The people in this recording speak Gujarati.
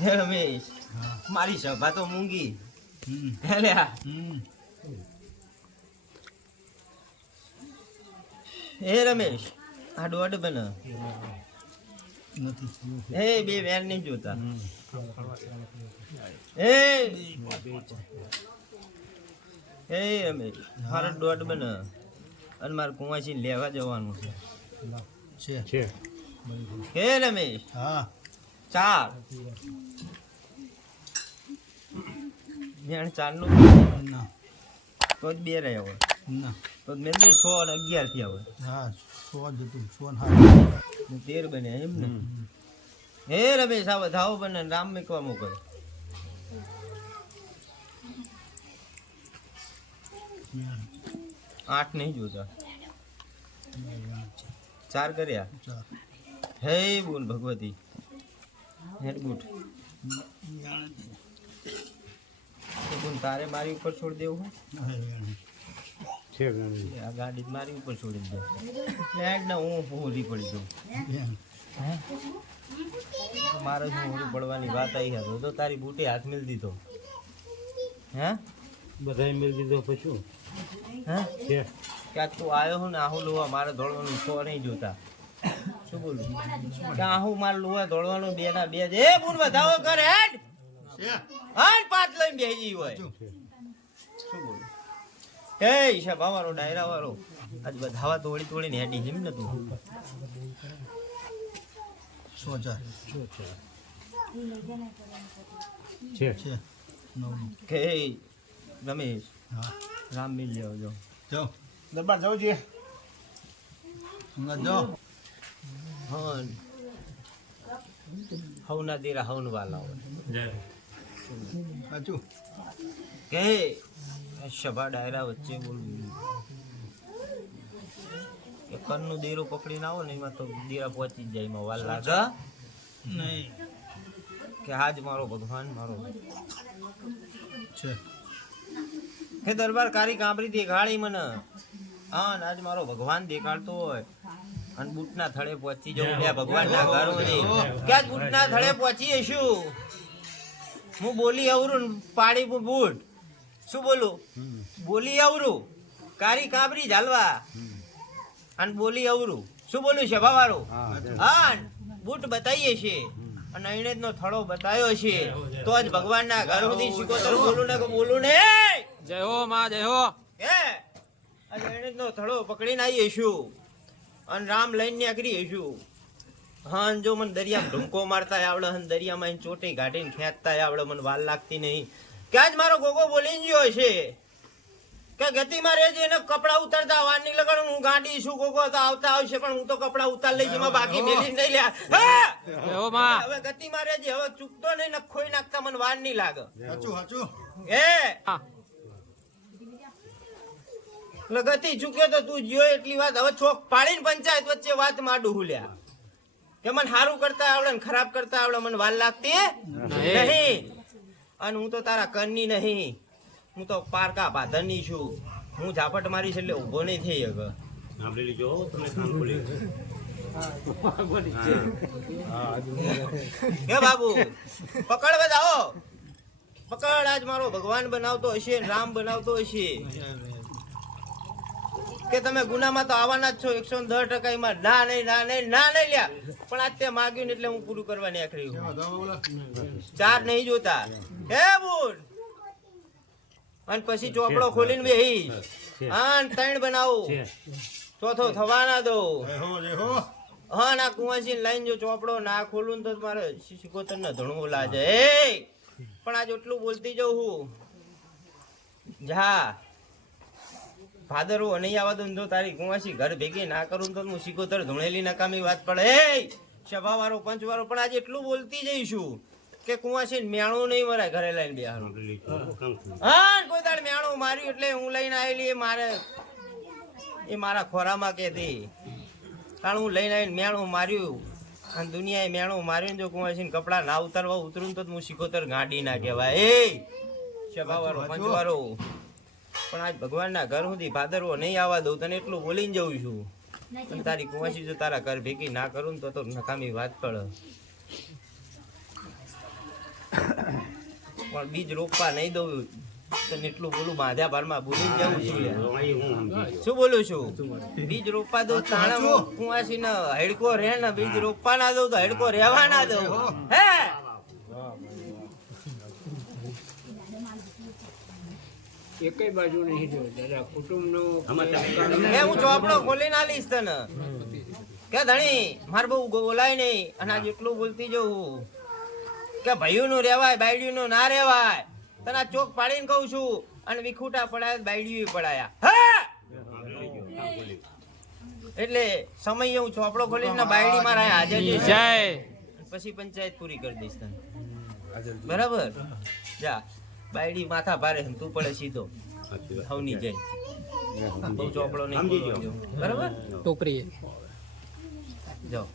હે રમેશ મારી સભા તો મૂંગી. હે રમેશ આ દોઢ બન. એ બે વેર નહીં જોતા. એ એ હે રમેશ હાર દોઢ બન. અને મારે કુંવાસી લેવા જવાનું છે. છે. છે. હે રમેશ. હા. ચાર. મેણ ચારનું. ના તો જ બે રહ્યા હોય ના. તો મેં બે સો અને અગિયાર થયા હોય હા સો જ હતું સો ને. તેર બન્યા એમ ને? હે રમેશ આ ધાવો બને રામ મેકવા મોકલ. આઠ નહીં જોતા. ચાર. કર્યા. હે બોલ ભગવતી. હેડ ગુટ તો બોલ તારે મારી ઉપર છોડી દેવું હું? છે આ ગાડી મારી ઉપર છોડી દે. હેડ ને હું હોલી પડી દઉં. મારે શું હોલી પડવાની વાત આવી હતી તો તારી બૂટે હાથ મિલ દીધો. હે? બધાએ મેળ દીધો પછી હે? ક્યાંક તું આવ્યો હું ને આહુ લોવા મારે દોડવાનું છો નહીં જોતા. બોલું હું માર લોવા દોડવાનું બે ના બે જ. એ બોલ વધાવો કર હેડ. છે? પાંચ પાત લઈને બેહી હોય. જો. શું બોલું? એ ઈશા વાળો ડાયરા વાળો. આજ બધાવા તોડી તોડીને હેડી હિમ ને તું. સો છે? છે. કે રમેશ હા. રામ મિલ જાવ જો દરબાર જાવ છે હંગાત જાઓ હા હવના દેરા હવન વાલા હોય સાચું? કે? સભા ડાયરા વચ્ચે બોલવું કે કનનું દેરું પકડીને આવો ને એમાં તો દેરા પહોંચી જ જાય એમાં વાલ લાગે. નહીં. કે હાજ મારો ભગવાન મારો. છે. હે દરબાર કારી કાંબરી દેખાડી મને. હા આજ મારો ભગવાન દેખાડતો હોય. અને બૂટના થળે પહોંચી જવું બે ભગવાનના ઘર સુધી ક્યાં બૂટના થળે પહોંચી જઈશું? હું બોલી અવરું પાડી બૂટ. શું બોલું? બોલી અવરું કારી કાબરી ઝાલવા. અને બોલી અવરું શું બોલું છે વાળું? હા હા. બૂટ બતાવીએ છે અને એને નો થળો બતાવ્યો છે તો જ ભગવાનના ઘર સુધી શીખોતર બોલું ને બોલું ને જય હો માં જય હો. હે? અને એને નો થળો પકડીને આવીએ છું અને રામ લઈને નીકળીએ છું હા જો મને દરિયામાં ઢુંકો મારતા આવડે અને દરિયામાં એને ચોટી ગાઢીને ખેંચતા આવડે મને વાલ લાગતી નહીં. ક્યાં જ મારો ગોગો બોલીને ગયો છે કે ગતિમાં રહેજે એને કપડા ઉતારતા વાર નહીં લગાડું હું ગાંડી છું ગોગો તો આવતા આવશે પણ હું તો કપડા ઉતાર લઈ જેમાં બાકી મેલી નહીં લ્યા. હવે જય મારે જે હવે ગતિમાં રહેજે હવે ચૂકતો નહીં ને ખોઈ નાખતા મને વાર નહીં લાગે. સાચું સાચું એ ગતિ ચૂક્યો તો તું જ્યો એટલી વાત. હવે છોક પાડીને પંચાયત વચ્ચે વાત માંડું હુલ્યા કે મને સારું કરતા આવડે ને ખરાબ કરતા આવડે મને વાલ લાગતી નહીં. અને હું તો તારા કરની નહીં. હું તો પારકા પાધરની છું. હું ઝાપટ મારીશ એટલે ઊભો નહીં થઈ હવે સાંભળી લીજો તમે કાન ખોલી કે બાબુ પકડ બધાઓ પકડ આજ મારો ભગવાન બનાવતો હશે રામ બનાવતો હશે. કે તમે ગુનામાં તો આવવાના જ છો એકસો દસ ટકા એમાં ના નહીં ના નહીં ના નહીં લ્યા. પણ આજ તે માગ્યું એટલે હું પૂરું કરવા નીકળી છું. ચાર નહીં જોતા. હે બોલ અને પછી ચોપડો ખોલીને બેહી. હા ત્રણ બનાવો. ચોથો થવાના દો જય હો ના કુંવાસી લાઈન જો ચોપડો ના ખોલું ને તો મારે શિકોતર ને ધણવું લાગે એ પણ આજ એટલું બોલતી જઉં હું. જા. ભાદરવો નહીં આવવા દઉં જો તારી કુંવાસી ઘર ભેગી ના કરું તો હું શિકોતર ધૂણેલી નકામી વાત પડે. સભા વાળો પંચ વાળો પણ આજે એટલું બોલતી જઈશું કે કુંવાસી મેણું નહીં મરાય ઘરે લઈને બેહારું. હા કોઈ તાર મેણું માર્યું એટલે હું લઈને આવેલી એ મારે, એ મારા ખોરામાં કહેતી. કારણ હું લઈને આવીને મેણું માર્યું અને દુનિયાએ મેણું માર્યું જો કુંવરસિંહ કપડાં ના ઉતારવા ઉતરું તો હું શીખોતર ગાડી ના કહેવાય. એ, સભાવાળો, પંચવાળો. પણ આજ ભગવાનના ઘર સુધી ભાદરવો નહીં આવવા દઉં તને એટલું બોલીને જઉં છું. પણ તારી કુંવાસી જો તારા ઘર ભેગી ના કરું તો તો નકામી વાત પડે પણ બીજ રોપવા નહીં દઉં તને એટલું બોલું માધ્યા ભારમાં બોલી જ જવું છું. શું બોલું છું? બીજ રોપવા દઉં તાણા કુંવાસી ને હેડકો રહે ને બીજ રોપવા ના દઉં તો હેડકો રહેવા ના દઉં. હે? એકેય બાજુ નહીં જો દાદા કુટુંબનો હું ચોપડો ખોલીને આલીશ તને. કે ધણી માર બહુ બોલાય નહીં અને આજ એટલું બોલતી જવું કે ભાઈઓ નું રેવાય બાયડીયું નું ના રેવાય તને આ ચોક પાડીને કહું છું અને વિખૂટા પડાયા બાયડીયું પડાયા. એટલે સમય હું ચોપડો ખોલીને ને બાયડી મારા હાજર જાય. જય પછી પંચાયત પૂરી કરી દઈશ તને. બરાબર? જા. બાયડી માથા ભારે તું પડે સીધો. હવની જય બહુ ચોપડો નહીં. બરાબર? ટોકરી. જાઓ.